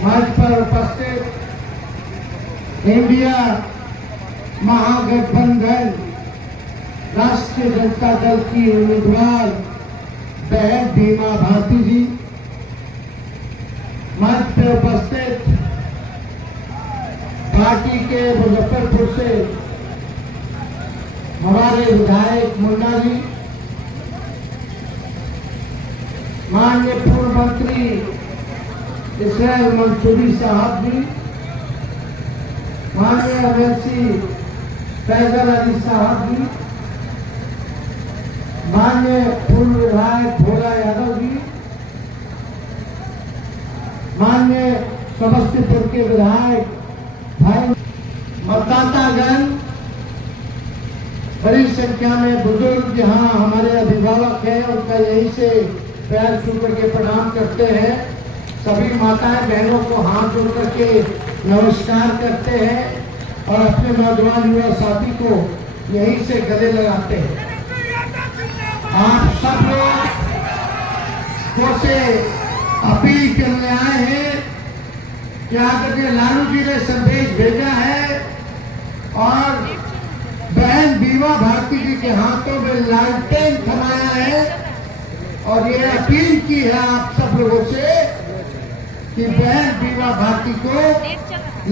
मंच पर उपस्थित इंडिया महागठबंधन राष्ट्रीय जनता दल की उम्मीदवार बहन बीमा भारती जी, मंच पर उपस्थित पार्टी के मुजफ्फरपुर से हमारे विधायक मुन्ना जी, माननीय पूर्व मंत्री इसराइल मंसूरी साहब जी, माननीय एमएलसी फैजल अली साहब जी, माननीय पूर्व विधायक भोला यादव जी, माननीय समस्तीपुर के विधायक भाई, मतदातागण, बड़ी संख्या में बुजुर्ग यहाँ हमारे अभिभावक हैं, उनका यहीं से पैर छू करके प्रणाम करते हैं। सभी माताएं बहनों को हाथ जोड़ करके नमस्कार करते हैं और अपने नौजवान युवा साथी को यहीं से गले लगाते हैं। आप सब लोग को से अपील करने आए हैं कि आदरणीय लालू जी ने संदेश भेजा है और बहन बीमा भारती जी के हाथों में लालटेन थमाया है और ये अपील की है आप सब लोगों से कि बहन बीमा भारती को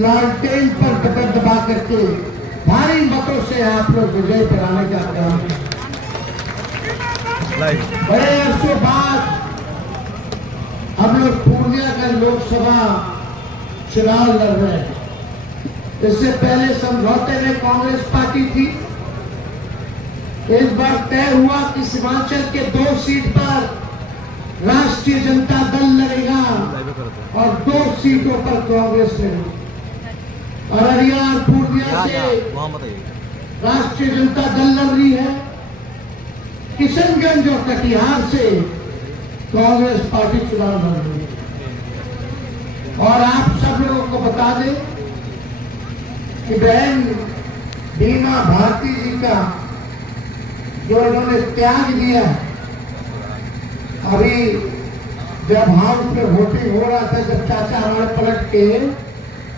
लालटेन पर दबा करके भारी मतों से आप लोग विजय कराने का काम करें। बड़े अरसे बाद हम लोग पूर्णिया का लोकसभा चुनाव लड़ रहे हैं। इससे पहले समझौते में कांग्रेस पार्टी थी। इस बार तय हुआ कि सीमांचल के 2 सीट पर राष्ट्रीय जनता दल लड़ेगा और 2 सीटों पर कांग्रेस लड़ेगी। अररिया और पूर्णिया से राष्ट्रीय जनता दल लड़ रही है। किशनगंज और कटिहार से कांग्रेस पार्टी चुनाव लड़ रही है। और आप सब लोगों को बता दें कि बहन बीमा भारती जी का जो इन्होंने त्याग दिया, अभी जब हाउस में वोटिंग हो रहा था, जब चाचा हमारे पलट के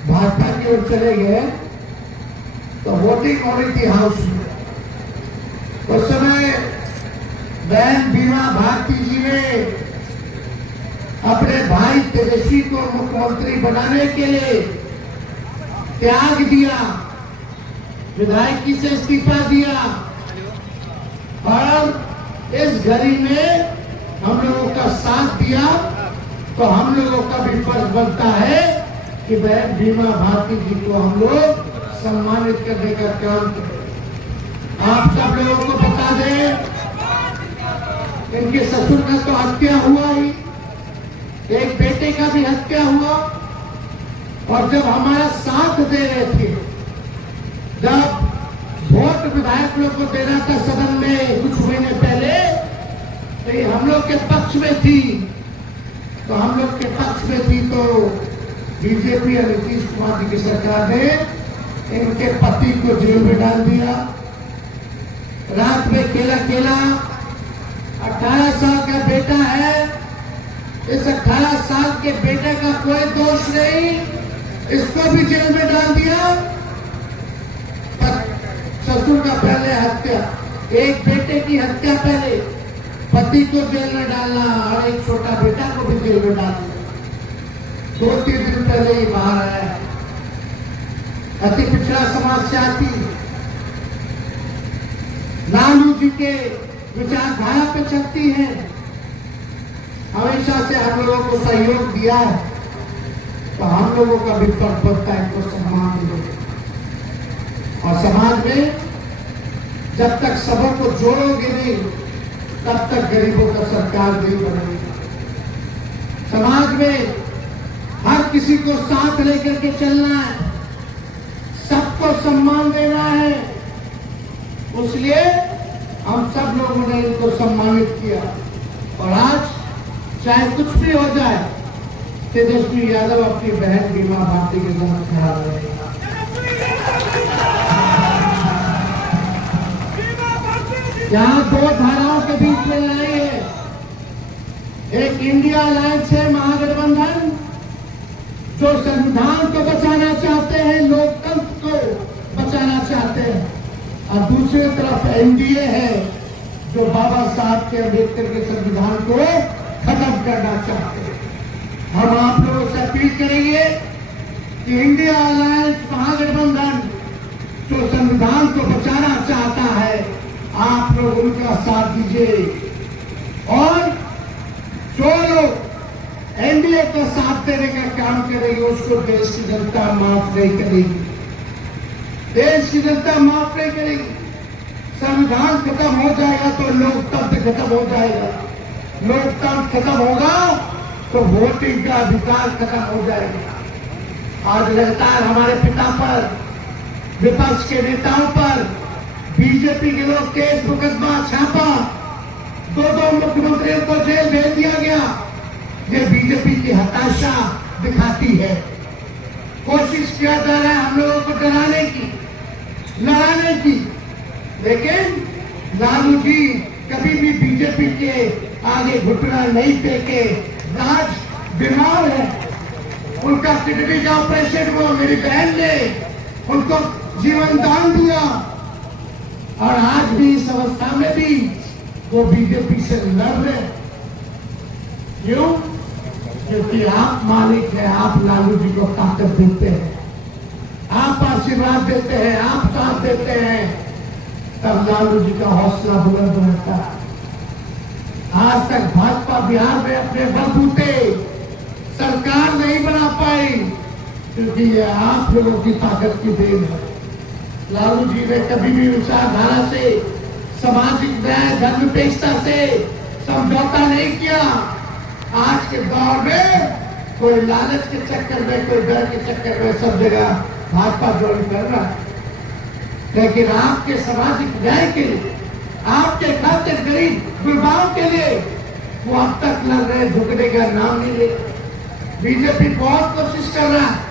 भाजपा की ओर चले गए तो वोटिंग हो रही थी हाउस में। उस समय बहन बीमा भारती जी ने अपने भाई तेजस्वी को मुख्यमंत्री बनाने के लिए त्याग दिया, विधायकी से इस्तीफा दिया और इस घड़ी में हम लोगों का साथ दिया। तो हम लोगों का भी फर्ज बनता है कि बहन बीमा भारती जी को हम लोग सम्मानित करने का काम करें। आप सब लोगों को बता दें, इनके ससुर का तो हत्या हुआ ही, एक बेटे का भी हत्या हुआ और जब हमारा साथ दे रहे थे, जब वोट विधायक लोग को देना था सदन में कुछ महीने पहले, तो ये हम लोग के पक्ष में थी। तो हम लोग के पक्ष में थी तो बीजेपी और नीतीश कुमार जी की सरकार ने इनके पति को जेल में डाल दिया। रात में केला 18 साल का बेटा है, इस 18 साल के बेटे का कोई दोष नहीं, इसको भी जेल में डाल दिया। ससुर का पहले हत्या, एक बेटे की हत्या पहले, पति को जेल में डालना और एक छोटा बेटा को भी जेल में डालना। 2-3 दिन पहले ही बाहर आया। अति पिछड़ा समाज से आती लालू जी के विचारधारा पे चलती है, हमेशा से हम लोगों को सहयोग दिया है, तो हम लोगों का भी फर्ज बनता है इनको सम्मान दो। और समाज में जब तक सबों को जोड़ोगे नहीं, तब तक गरीबों का सरकार नहीं बनेगी। समाज में हर किसी को साथ लेकर के चलना है, सबको सम्मान देना है। इसलिए हम सब लोगों ने इनको सम्मानित किया और आज चाहे कुछ भी हो जाए, तेजस्वी यादव अपनी बहन बीमा भारती के साथ खड़ा रहेगा। यहाँ 2 धाराओं के बीच में लड़ाई है। एक इंडिया अलायंस है महागठबंधन, जो तरफ एनडीए है जो बाबा साहब के अम्बेडकर के संविधान को खत्म करना चाहते हैं। हम आप लोगों से अपील करेंगे कि इंडिया अलायंस महागठबंधन जो संविधान को बचाना चाहता है, आप लोग उनका साथ दीजिए और जो लोग एनडीए का साथ देने का काम करेंगे उसको देश की जनता माफ नहीं करेगी। देश की जनता माफ नहीं करेगी। संविधान खत्म हो जाएगा तो लोकतंत्र खत्म हो जाएगा। लोकतंत्र खत्म होगा तो वोटिंग का अधिकार खत्म हो जाएगा। आज लगातार हमारे पिता पर, विपक्ष के नेताओं पर बीजेपी के लोग केस मुकदमा छापा, दो मुख्यमंत्रियों को जेल भेज दिया गया। ये बीजेपी की हताशा दिखाती है। कोशिश किया जा रहा है हम लोगों को डराने की, लड़ाने की, लेकिन लालू जी कभी भी बीजेपी के आगे घुटना नहीं टेके। राज बीमार है, उनका किडनी का ऑपरेशन हुआ, मेरी बहन ने उनको जीवन दान दिया और आज भी इस अवस्था में भी वो बीजेपी से लड़ रहे। क्यों? क्योंकि आप मालिक हैं, आप लालू जी को ताकत देते हैं, आप आशीर्वाद देते हैं, आप साथ देते हैं, तब लालू जी का हौसला बुलंद रहता है। आज तक भाजपा बिहार में अपने बलबूते सरकार नहीं बना पाई क्योंकि ये आप लोगों की ताकत की देन है। लालू जी ने कभी भी विचारधारा से, सामाजिक न्याय, धर्मनिरपेक्षता से समझौता नहीं किया। आज के दौर में कोई लालच के चक्कर में, कोई डर के चक्कर में सब जगह भाजपा ज्वाइन कर रहा है, लेकिन आपके सामाजिक न्याय के लिए, आपके खातिर गरीब गुरबाओं के लिए वो अब तक लड़ रहे, झुकने का नाम नहीं ले। बीजेपी बहुत कोशिश कर रहा है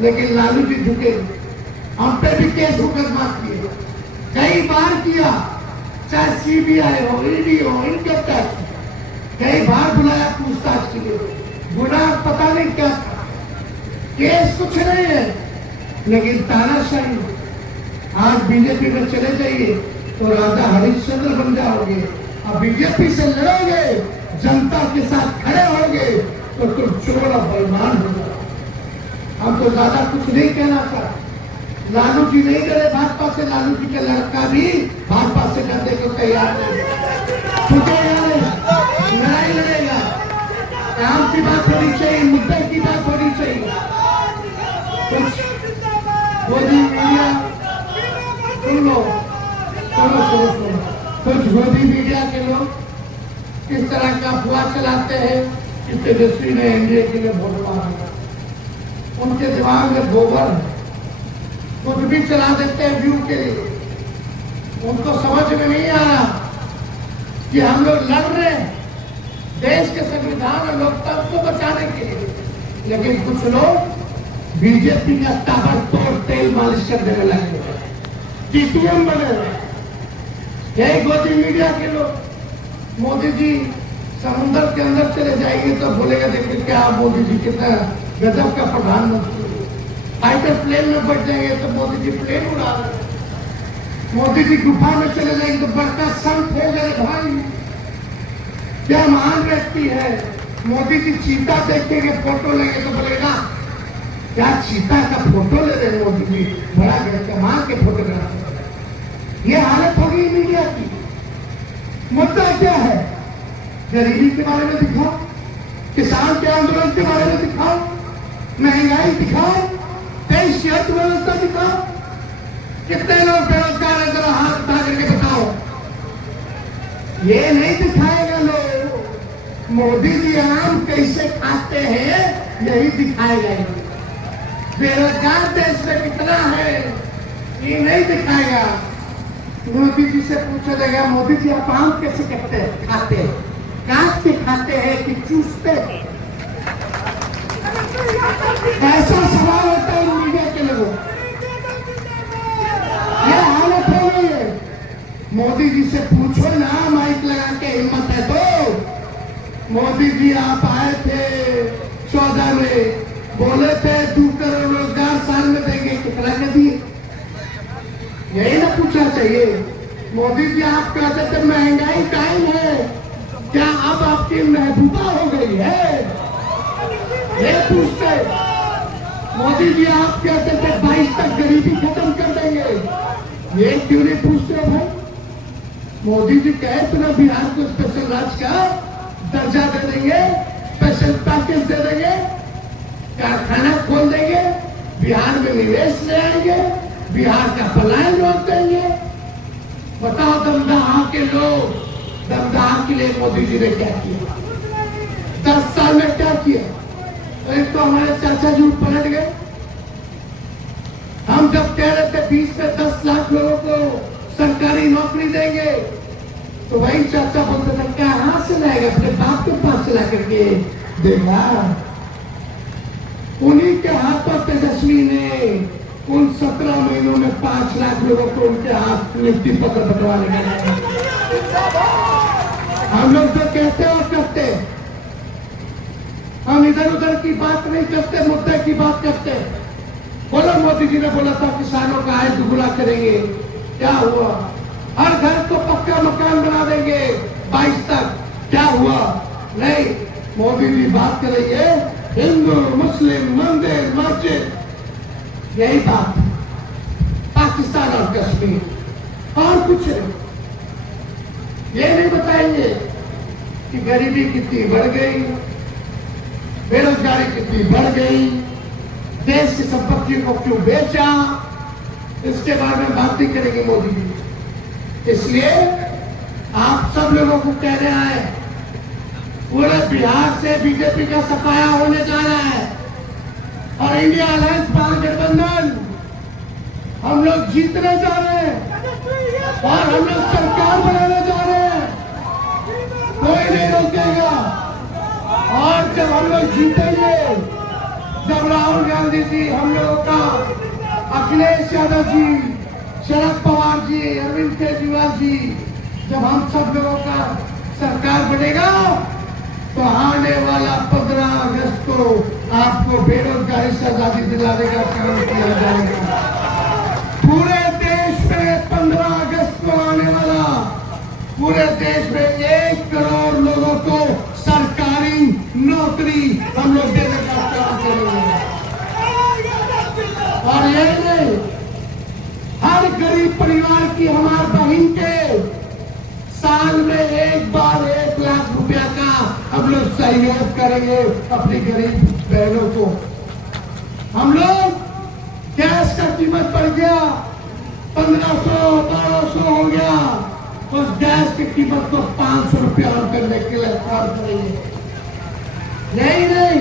लेकिन लालू जी झुके। हम पे भी केस मुकदमा किए, कई बार किया, चाहे सीबीआई हो, ईडी हो, इनकम टैक्स, कई बार बुलाया पूछताछ के लिए। गुनाह पता नहीं क्या था, केस कुछ नहीं है, लेकिन तानाशाही। आज बीजेपी में चले जाइए तो राजा हरिश्चंद्र बन जाओगे। अब बीजेपी से लड़ोगे, जनता के साथ खड़े होगे तो तुम चोर और बलवान हो जाओ। हम तो ज्यादा कुछ नहीं कहना चाहते। लालू जी नहीं डरे भाजपा से, लालू जी का लड़का भी भाजपा से डरने को तैयार नहीं, छुटेगा नहीं, लड़ाई लड़ेगा। काम की बात होनी चाहिए, मुद्दे की बात होनी चाहिए। कुछ मोदी मीडिया सुन लो, कुछ मोदी मीडिया के लोग किस तरह का अफवाह चलाते हैं कि तेजस्वी ने एनडीए के लिए वोट मांगा। उनके दिमाग में गोबर है, कुछ भी चला देते हैं व्यू के लिए। उनको समझ में नहीं आ रहा कि हम लोग लड़ रहे हैं देश के संविधान और लोकतंत्र को बचाने के लिए, लेकिन कुछ लोग बीजेपी का ताबड़तोड़ तेल मालिश कर देने लगे, टीटीएम बने हुए। यही मोदी मीडिया के लोग, मोदी जी समुद्र के अंदर चले जाएंगे तो बोलेगा देखिए क्या मोदी जी कितना गजब का प्रधानमंत्री। फाइटर प्लेन में बैठ जाएंगे तो मोदी जी प्लेन उड़ा रहे। मोदी जी गुफा में चले जाएंगे तो बड़का संत हो गए भाई, क्या महान व्यक्ति है। मोदी जी चीता देखेंगे, फोटो लेंगे तो बोलेगा क्या चीता का फोटो ले रहे मोदी जी, बड़ा कमाल के फोटोग्राफर। ये हालत होगी मीडिया की। मुद्दा क्या है? गरीबी के बारे में दिखाओ, किसान के आंदोलन के बारे में दिखाओ, महंगाई दिखाओ, देश की अर्थव्यवस्था दिखाओ। कितने लोग बेरोजगार है जरा हाथ उठा करके बताओ। ये नहीं दिखाएगा लोग। मोदी जी आम कैसे खाते हैं यही दिखाएगा। बेरोजगार देश में कितना है ये नहीं दिखाएगा। मोदी जी से पूछा जाएगा मोदी जी आप आम कैसे खाते हैं? काट के खाते हैं कि चूसते हैं? ऐसा सवाल होता है मीडिया के लोगों। ये हालत हो गई है। मोदी जी से पूछो ना, माइक लगा के हिम्मत है तो। मोदी जी आप आए थे 14 में, बोले थे 2 करोड़ रोजगार साल में देंगे, कितना कर दिए? यही ना पूछना चाहिए। मोदी जी आप कहते थे महंगाई टाइम है, क्या अब आपकी महबूबा हो गई है? ये पूछते। मोदी जी आप कहते थे 22 तक गरीबी खत्म कर देंगे, ये क्यों नहीं पूछते हो भाई? मोदी जी कहे तो बिहार को स्पेशल राज्य का दर्जा दे देंगे, स्पेशल पैकेज दे देंगे, कारखाना खोल देंगे, बिहार में निवेश ले आएंगे, बिहार का पलायन रोक देंगे। बताओ दमदहा के लोग, दमदहा के लिए मोदी जी ने क्या किया? 10 साल में क्या किया? एक तो हमारे चाचा जी पलट गए। हम जब कह रहे थे 20 से 10 लाख लोगों को सरकारी नौकरी देंगे, तो वही चाचा बोलते थे कहां से लाएगा, अपने बाप के पास चला करके देगा। उन्हीं के हाथों तेजस्वी ने उन 17 महीनों में 5 लाख लोगों को उनके हाथ नियुक्ति पत्र बंटवाने का। हम लोग जो कहते और करते, हम इधर उधर की बात नहीं करते, मुद्दे की बात करते। बोला मोदी जी ने बोला था किसानों का आय दुगुना करेंगे, क्या हुआ? हर घर को पक्का मकान बना देंगे 22 तक, क्या हुआ? नहीं, मोदी जी बात करेंगे हिंदू मुस्लिम मंदिर मस्जिद, यही बात। पाकिस्तान और कश्मीर और कुछ नहीं। ये नहीं बताएंगे कि गरीबी कितनी बढ़ गई, बेरोजगारी कितनी बढ़ गई, देश की संपत्ति को क्यों बेचा, इसके बारे में बात नहीं करेंगे मोदी जी। इसलिए आप सब लोगों को कह रहे हैं, पूरे बिहार से बीजेपी का सफाया होने जा रहा है और इंडिया अलायंस महागठबंधन हम लोग जीतने जा रहे हैं और हम लोग सरकार बनाने जा रहे हैं, कोई नहीं रोकेगा। और जब हम लोग जीतेंगे, जब राहुल गांधी जी, हम लोगों का अखिलेश यादव जी, शरद पवार जी, अरविंद केजरीवाल जी, जब हम सब लोगों का सरकार बनेगा, तो आने वाला 15 अगस्त को आपको बेरोजगारी से आजादी दिलाने का काम किया जाएगा। पूरे देश में 15 अगस्त को आने वाला, पूरे देश में 1 करोड़ लोगों को सरकारी नौकरी हम लोग देने का काम करेंगे। और ये नहीं, हर गरीब परिवार की हमारी बहन के साल में एक बार 1 लाख रुपया का हम लोग सहयोग करेंगे अपनी गरीब बहनों को। हम लोग गैस का कीमत बढ़ गया, 1500-1200 हो गया, उस गैस की कीमत को 500 रुपया करने के लिए काम करेंगे। यही नहीं,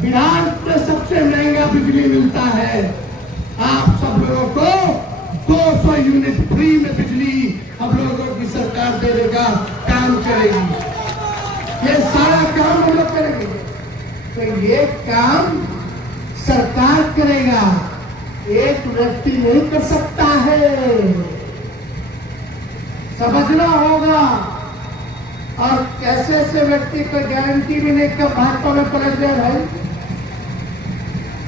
बिहार में सबसे महंगा बिजली मिलता है, आप सब लोगों को 200 यूनिट फ्री में बिजली हम लोगों की सरकार देने का काम करेगी। ये सारा काम हम लोग करेंगे। तो ये काम सरकार करेगा, एक व्यक्ति नहीं कर सकता है, समझना होगा। और कैसे ऐसे व्यक्ति को गारंटी भी नहीं कब भाजपा में पलट गया भाई।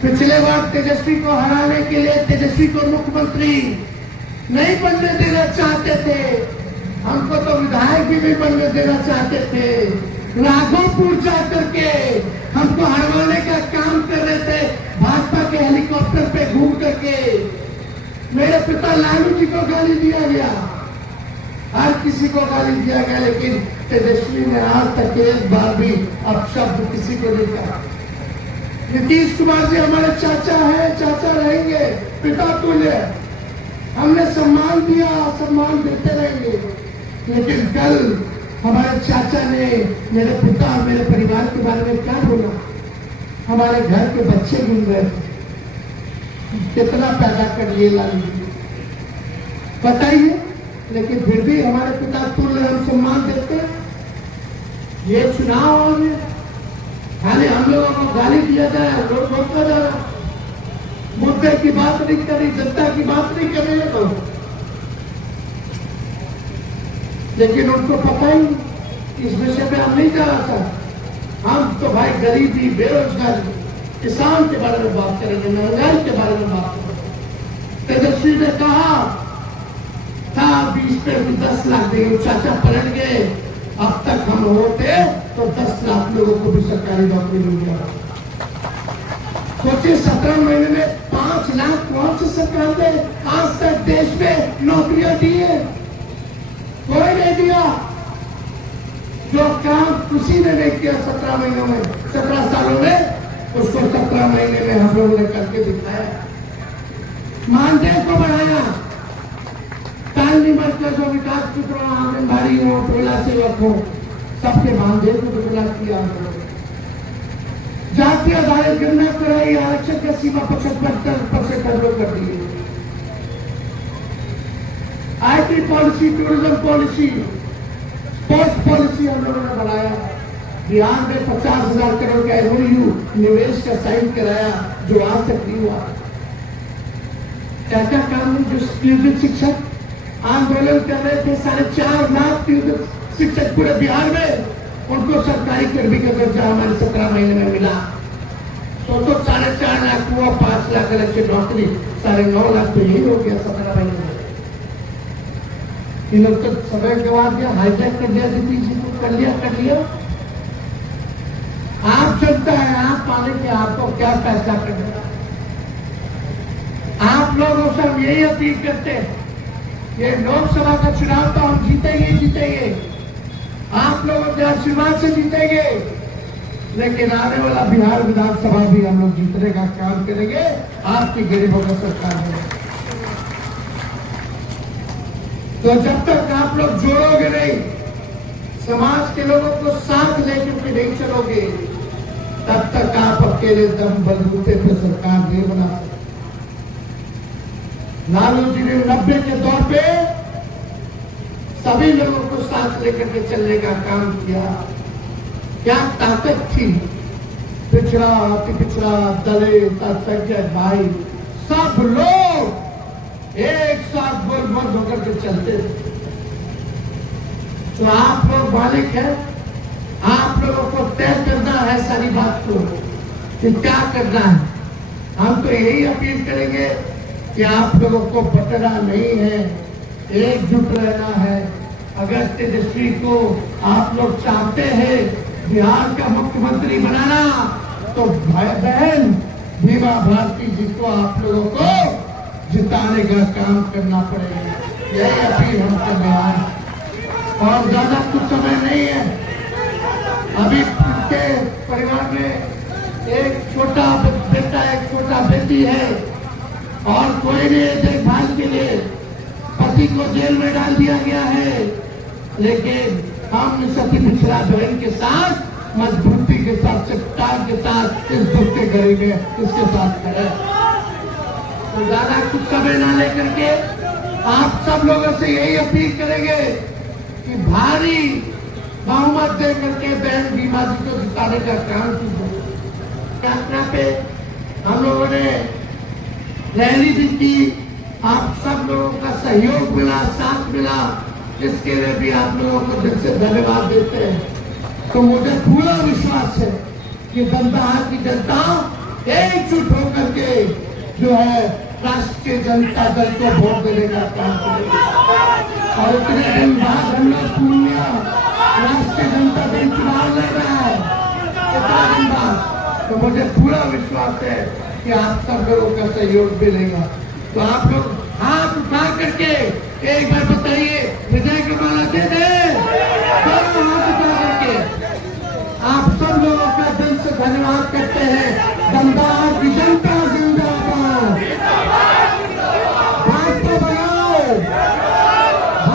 पिछले बार तेजस्वी को हराने के लिए तेजस्वी को मुख्यमंत्री नहीं बनने देना चाहते थे, हमको तो विधायक भी नहीं बनने देना चाहते थे, राघोपुर जाकर के हमको हरवाने का काम कर रहे थे, भाजपा के हेलीकॉप्टर पे घूम करके। मेरे पिता लालू जी को गाली दिया गया, हर किसी को गाली दिया गया, लेकिन तेजस्वी ने आज तक एक बार भी अपशब्द किसी को नहीं कहा। नीतीश कुमार जी हमारे चाचा हैं, चाचा रहेंगे, पिता तुल्य, हमने सम्मान दिया, सम्मान देते रहेंगे। लेकिन कल हमारे चाचा ने मेरे पिता और मेरे परिवार के बारे में क्या बोला? हमारे घर के बच्चे गिन रहे थे, कितना पैदा कर लिए लालू जी बताइए, लेकिन फिर भी हमारे पिता तुल्य हम सम्मान देते। ये चुनाव और खाली हम लोगों को गाली दिया जाए, लोग रोका जा रहा, मुद्दे की बात नहीं करी, जनता की बात नहीं कर रहे तो। लेकिन उनको पता ही इस विषय में हम नहीं जा रहा था। हम तो भाई गरीबी, बेरोजगारी, किसान के बारे में बात करेंगे, महंगाई के बारे में बात करेंगे। तेजस्वी ने कहा था 20 पे 10 लाख देंगे, चाचा पलट गए। अब तक हम होते तो 10 लाख लोगों को भी सरकारी नौकरी मिल गया। सोचिए 17 महीने में 5 लाख कौन सी सरकार ने आज तक देश में नौकरियां दी है? कोई नहीं दिया। जो काम किसी ने नहीं किया 17 महीनों में, 17 सालों में, उसको 17 महीने में हम लोगों ने करके दिखाया। मानदेय को बढ़ाया, तालमेल का जो विकास पुत्र आंगनबाड़ी हो, टोला सेवक हो, सबके मानदेय को दुगना किया। जातीय आधारित गणना कराई, आरक्षण का सीमा 75% कर दी। IT policy, tourism policy, sports policy हम लोगों ने बनाया। बिहार में 50,000 करोड़ का एमओयू निवेश का साइन कराया, जो आज तक नहीं हुआ। क्या क्या काम है? जो नियोजित शिक्षक आंदोलन कर रहे थे, 4.5 लाख शिक्षक पूरे बिहार में, उनको सरकारी कर्मी का दर्जा हमारे 17 महीने में मिला। सोचो 4.5 लाख हुआ, 5 लाख अलग से नौकरी, 9.5 लाख तो यही हो गया 17 महीने में। इन लोग तो समय गवा दिया, हाईजैक कर दिया, कर लिया। आप चलता है, आप पाने के आपको क्या फैसला करना। आप लोगों से हम यही अपील करते हैं, ये लोकसभा का चुनाव तो हम जीतेंगे। आप लोगों के आशीर्वाद से जीतेंगे, लेकिन आने वाला बिहार विधानसभा भी हम लोग जीतने का काम करेंगे, आपकी गरीबों का सरकार में। तो जब तक आप लोग जोड़ोगे नहीं, समाज के लोगों को साथ लेकर के नहीं चलोगे, तब तक आप अकेले दम बलबूते पे सरकार नहीं बना सकते। लालू जी ने 90 के दौर पे सभी लोगों को साथ लेकर के चलने का काम किया। क्या ताकत थी? पिछड़ा, अति पिछड़ा, दलित, अल्पसंख्यक भाई, सब लोग एक साथ बोल होकर के चलते थे। तो आप लोग मालिक हैं, आप लोगों को तय करना है सारी बात को कि क्या करना है। हम तो यही अपील करेंगे कि आप लोगों को बटना नहीं है, एकजुट रहना है। अगर तेजस्वी को आप लोग चाहते हैं बिहार का मुख्यमंत्री बनाना, तो भाई बहन भीमा भारती जी को आप लोगों को जिताने का काम करना पड़ेगा। यही अपील हम कर रहे हैं। और ज्यादा कुछ समय नहीं है। अभी उनके परिवार में एक छोटा बेटा, एक छोटा बेटी है, और कोई नहीं देखभाल के लिए। पति को जेल में डाल दिया गया है, लेकिन हम सती पिछड़ा बहन के साथ, मजबूती के साथ, सत्ता के साथ इस दुख के घड़ी में इसके साथ खड़े। तो ज्यादा कुछ समय ना लेकर के आप सब लोगों से यही अपील करेंगे कि भारी बहुमत दे करके बहन भीमा जी को जिताने का काम कीजिए। यात्रा पे हम लोगों ने रैली भी की, आप सब लोगों का सहयोग मिला, साथ मिला, इसके लिए भी आप लोगों को दिल से धन्यवाद देते हैं। तो मुझे पूरा विश्वास है कि दमदमा की जनता एकजुट होकर के जो है राष्ट्रीय जनता दल को वोट देने का काम करेगी। और इतने दिन बाद हम लोग पूर्णिया राष्ट्रीय जनता दल चुनाव लड़ रहा है, इतने दिन बाद। तो मुझे पूरा विश्वास है कि आप सब लोगों का सहयोग मिलेगा। तो आप लोग हाथ उठा करके एक बार बताइए, विजय की माला दे दे। हाथ उठा करके आप सब लोगों का दिल से धन्यवाद करते हैं। दमदार की जनता